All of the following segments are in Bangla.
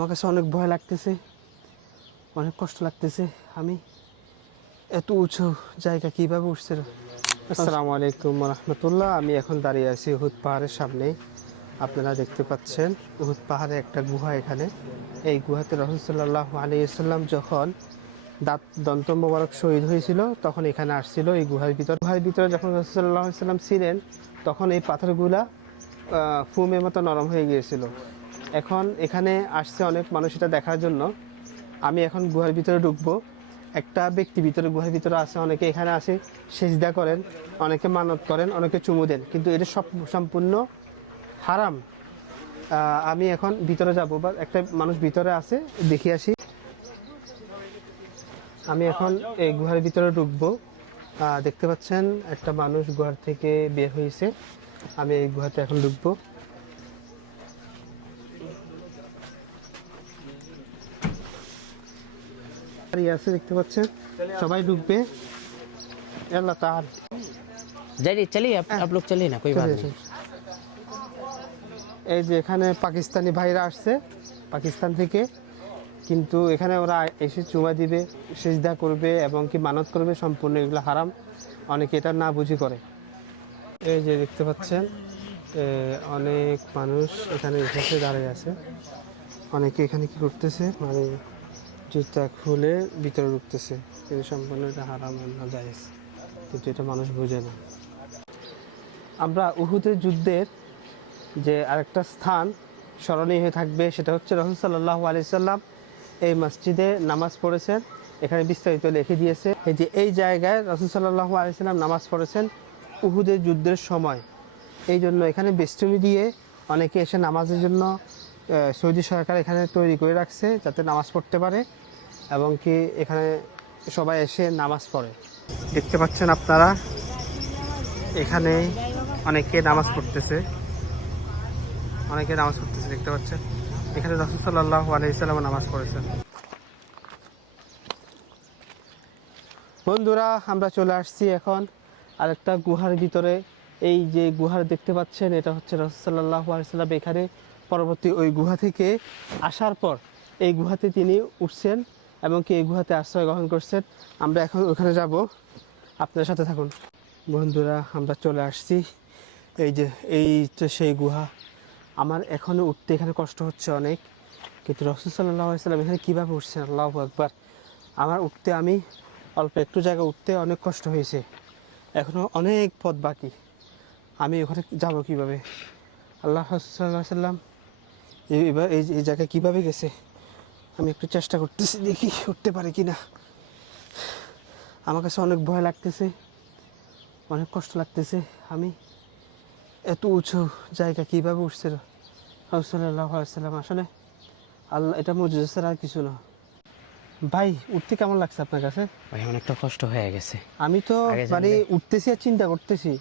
আমার কাছে অনেক ভয় লাগতেছে, অনেক কষ্ট লাগতেছে। আমি এত উঁচু জায়গা কীভাবে উঠছে। আসসালামু আলাইকুম রহমতুল্লাহ। আমি এখন দাঁড়িয়ে আছি উহুদ পাহাড়ের সামনে। আপনারা দেখতে পাচ্ছেন উহুদ পাহাড়ে একটা গুহা। এখানে এই গুহাতে রাসূল সাল্লাল্লাহু আলাইহি ওয়াসাল্লাম যখন দন্ত মোবারক শহীদ হয়েছিল তখন এখানে আসছিল এই গুহার ভিতরে যখন রাসূল সাল্লাল্লাহু আলাইহি ওয়াসাল্লাম ছিলেন তখন এই পাথরগুলা ফুমের মতো নরম হয়ে গিয়েছিল। এখন এখানে আসছে অনেক মানুষ এটা দেখার জন্য। আমি এখন গুহার ভিতরে ঢুকবো। একটা ব্যক্তি গুহার ভিতরে আছে, অনেকে এখানে আসে সেজদা করেন, অনেকে মানত করেন, অনেকে চুমু দেন, কিন্তু এটা সব সম্পূর্ণ হারাম। আমি এখন ভিতরে যাব, বা একটা মানুষ ভিতরে আছে, দেখে আসি। আমি এখন এই গুহার ভিতরে ঢুকবো। দেখতে পাচ্ছেন একটা মানুষ গুহার থেকে বের হয়েছে। আমি এই গুহাতে এখন ঢুকবো। আছে দেখতে পাচ্ছেন, সবাই ঢুকবে। আল্লাহ তাআলা जाइए चलिए आप लोग चलिए ना कोई बात नहीं। এই যে এখানে পাকিস্তানি ভাইরা আসছে পাকিস্তান থেকে, কিন্তু এখানে ওরা এসে চুমা দিবে, সিজদা করবে এবং কি মানত করবে, সম্পূর্ণ এগুলো হারাম। অনেকে এটা না বুঝি করে। এই যে দেখতে পাচ্ছেন অনেক মানুষ এখানে এসে দাঁড়িয়ে আছে। অনেকে এখানে কি করতেছে, মানে জুতা খুলে ভিতরে ঢুকতেছে। কিন্তু সম্পূর্ণ এটা হারাম না জায়েজ, কিন্তু এটা মানুষ বোঝে না। আমরা উহুদের যুদ্ধের যে আরেকটা স্থান স্মরণীয় হয়ে থাকবে, সেটা হচ্ছে রাসূল সাল্লাল্লাহু আলাইহি সাল্লাম এই মসজিদে নামাজ পড়েছেন। এখানে বিস্তারিত লিখে দিয়েছে এই যে এই জায়গায় রাসূল সাল্লাল্লাহু আলাইহি সাল্লাম নামাজ পড়েছেন উহুদের যুদ্ধের সময়। এই জন্য এখানে বেষ্টনী দিয়ে অনেকে এসে নামাজের জন্য সৌদি সরকার এখানে তৈরি করে রাখছে যাতে নামাজ পড়তে পারে, এবং কি এখানে সবাই এসে নামাজ পড়ে। দেখতে পাচ্ছেন আপনারা এখানে অনেকে নামাজ পড়তেছে, দেখতে পাচ্ছেন এখানে রাসূল সাল্লাল্লাহু আলাইহি সাল্লাম নামাজ পড়েছেন। বন্ধুরা, আমরা চলে আসছি এখন আরেকটা গুহার ভিতরে। এই যে গুহার দেখতে পাচ্ছেন, এটা হচ্ছে রাসূল সাল্লাল্লাহু আলাইহি সাল্লাম এখানে পরবর্তী ওই গুহা থেকে আসার পর এই গুহাতে তিনি উঠছেন এবং কি এই গুহাতে আশ্রয় গ্রহণ করছেন। আমরা এখন ওখানে যাব, আপনার সাথে থাকুন। বন্ধুরা, আমরা চলে আসছি। এই তো সেই গুহা। আমার এখনও উঠতে এখানে কষ্ট হচ্ছে অনেক, কিন্তু রাসূল সাল্লাল্লাহু আলাইহি সাল্লাম এখানে কীভাবে উঠছেন, আল্লাহু আকবার। আমার আমি অল্প একটু জায়গা উঠতে অনেক কষ্ট হয়েছে, এখনও অনেক পথ বাকি। আমি ওখানে যাব কীভাবে? আল্লাহ সাল্লাল্লাহু আলাইহি সাল্লাম এবার এই জায়গায় কীভাবে গেছে, আমি একটু চেষ্টা করতেছি, দেখি উঠতে পারি কি না। আমার কাছে অনেক ভয় লাগতেছে, অনেক কষ্ট লাগতেছে। আমি এত উঁচু জায়গা কীভাবে উঠছে রাসূল সাল্লাল্লাহু আলাইহি সাল্লাম। আসলে আল্লাহ, এটা মুজিজা ছাড়া আর কিছু না। ভাই, উঠতে কেমন লাগছে আপনার কাছে? ভাই অনেকটা কষ্ট হয়ে গেছে। আমি তো মানে উঠতেছি আর চিন্তা করতেছি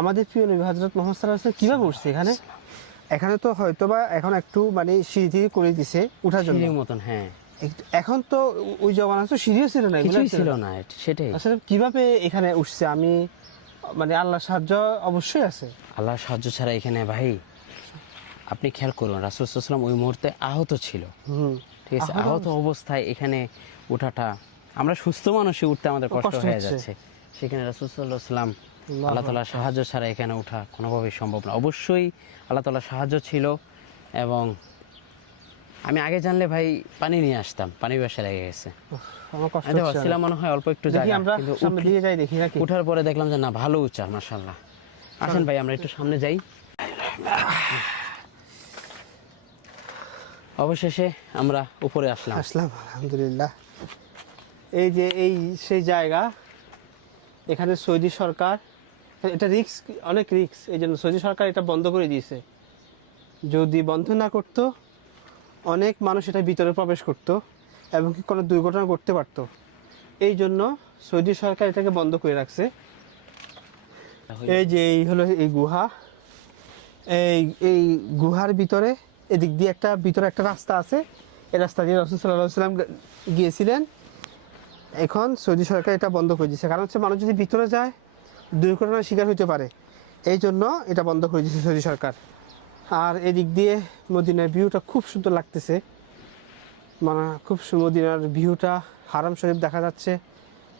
আমাদের প্রিয় নবী হযরত মুহাম্মদ সাল্লাল্লাহু আলাইহি ওয়াসাল্লাম কীভাবে উঠছে এখানে তো হয়তোবা এখন একটু মানে সিঁড়ি করে দিছে উঠার জন্য মতন। হ্যাঁ, এখন তো ওই জমানা তো সিঁড়িও ছিল না, কিছুই ছিল না, সেটাই। আসলে কিভাবে এখানে উঠছে, আমি মানে আল্লাহর সাহায্য অবশ্যই আছে। আল্লাহর সাহায্য ছাড়া এখানে ভাই, আপনি খেয়াল করুন, রাসূল সাল্লাল্লাহু আলাইহি ওয়াসাল্লাম ওই মুহূর্তে আহত ছিল। ঠিক আছে, আহত অবস্থায় এখানে ওঠাটা, আমরা সুস্থ মানুষই উঠতে আমাদের কষ্ট হয়ে যাচ্ছে, সেখানে রাসূল সাল্লাল্লাহু আলাইহি ওয়াসাল্লাম আল্লাহ তাআলার সাহায্য ছাড়া এখানে ওঠা কোনোভাবেই সম্ভব না। অবশ্যই আল্লাহ তাআলার সাহায্য ছিল, এবং আমি আগে জানলে ভাই পানি নিয়ে আসতাম, পানি পিপাসা লেগে গেছে। আমি ভাবছিলাম মনে হয় অল্প একটু জায়গা, কিন্তু উঠার পরে দেখলাম যে না, ভালো উঁচা, মাশাআল্লাহ। আসেন ভাই আমরা একটু সামনে যাই। অবশেষে আমরা উপরে আসলাম। আলহামদুলিল্লাহ। এই যে সেই জায়গা, এখানে সৌদি সরকার, এটা অনেক রিস্ক, এই জন্য সৌদি সরকার এটা বন্ধ করে দিয়েছে। যদি বন্ধ না করতো অনেক মানুষ এটা ভিতরে প্রবেশ করতো এবং কি কোনো দুর্ঘটনা ঘটতে পারতো। এই জন্য সৌদি সরকার এটাকে বন্ধ করে রাখছে। এই হলো এই গুহা। এই গুহার ভিতরে এদিক দিয়ে ভিতরে একটা রাস্তা আছে, এই রাস্তা দিয়ে রাসূল সাল্লাল্লাহু আলাইহি ওয়াসাল্লাম গিয়েছিলেন। এখন সৌদি সরকার এটা বন্ধ করে দিয়েছে, কারণ হচ্ছে মানুষ যদি ভিতরে যায় দুর্ঘটনার শিকার হতে পারে, এই জন্য এটা বন্ধ করে দিয়েছে সৌদি সরকার। আর এদিক দিয়ে মদিনার ভিউটা খুব সুন্দর লাগতেছে, মানে খুব মদিনার ভিউটা, হারাম শরীফ দেখা যাচ্ছে।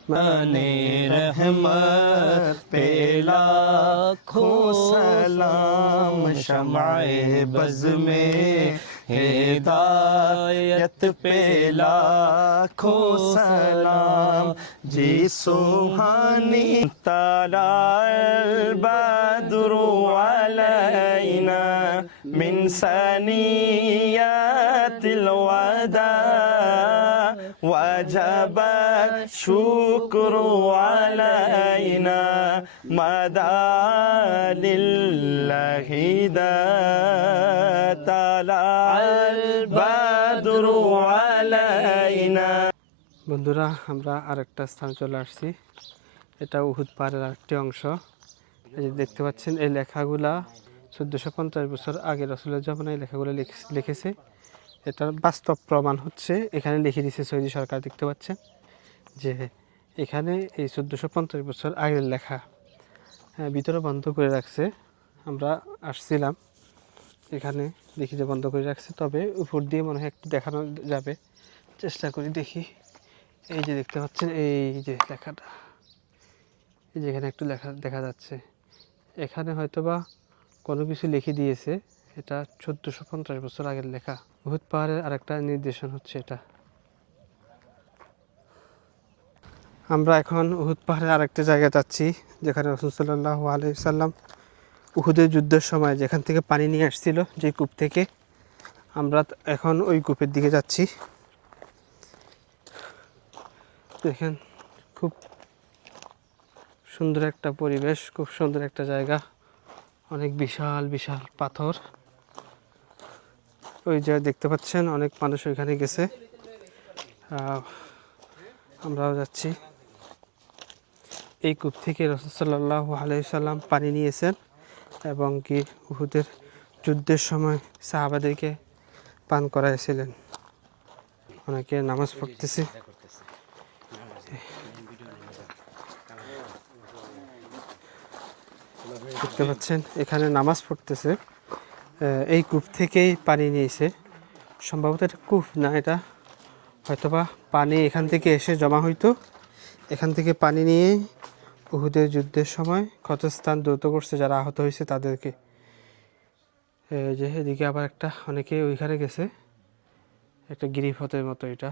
रहमत पे लाखों सलाम शमाए बज़ में हिदायत पे लाखों सलाम जी सुहानी तला बद्रु अलैना मिन सनियातिल वदा वजब शुक्र अलैना मदा लिल्लाहि तलाअल बद्रु अलैना। বন্ধুরা, আমরা আরেকটা স্থানে চলে আসছি। এটা উহুদ পাহাড়ের আরেকটি অংশ। এই যে দেখতে পাচ্ছেন, এই লেখাগুলা 1450 বছর আগে রাসূলের জামানায় এই লেখাগুলো লিখেছে। এটার বাস্তব প্রমাণ হচ্ছে এখানে লিখে দিয়েছে সৌদি সরকার। দেখতে পাচ্ছেন যে এখানে এই 1450 বছর আগের লেখা। হ্যাঁ, ভিতরে বন্ধ করে রাখছে। আমরা আসছিলাম, এখানে দেখি যে বন্ধ করে রাখছে, তবে উপর দিয়ে মনে হয় একটু দেখানো যাবে, চেষ্টা করি দেখি। এই যে দেখতে পাচ্ছেন, এই যে লেখাটা, এই যে এখানে একটু লেখা দেখা যাচ্ছে। এখানে হয়তোবা কোনো কিছু লিখে দিয়েছে। এটা 1450 বছর আগের লেখা। উহুদ পাহাড়ের আরেকটা নির্দেশন হচ্ছে এটা। আমরা এখন উহুদ পাহাড়ের আরেকটা জায়গায় যাচ্ছি, যেখানে রাসূল সাল্লাল্লাহু আলাইহি সাল্লাম উহুদের যুদ্ধের সময় যেখান থেকে পানি নিয়ে আসছিল, যে কূপ থেকে, আমরা এখন ওই কূপের দিকে যাচ্ছি। দেখেন, খুব সুন্দর একটা পরিবেশ, খুব সুন্দর একটা জায়গা, অনেক বিশাল বিশাল পাথর। ওই যে দেখতে পাচ্ছেন, অনেক মানুষ ওইখানে গেছে, আমরাও যাচ্ছি। এই কূপ থেকে রাসূল সাল্লাল্লাহু আলাইহি সাল্লাম পানি নিয়েছেন এবং কি উহুদের যুদ্ধের সময় সাহাবাদেরকে পান করাইছিলেন। অনেকে নামাজ পড়তেছে। দেখতে পাচ্ছেন এখানে নামাজ পড়তেছে। এই কূপ থেকেই পানি নিয়েছে। সম্ভবত এটা কূপ না, এটা হয়তোবা পানি এখান থেকে এসে জমা হইতো। এখান থেকে পানি নিয়ে উহুদের যুদ্ধের সময় ক্ষতস্থান দ্রুত করছে, যারা আহত হয়েছে তাদেরকে। যে এদিকে আবার একটা, অনেকে ওইখানে গেছে, একটা গিরিপথের মতো এটা।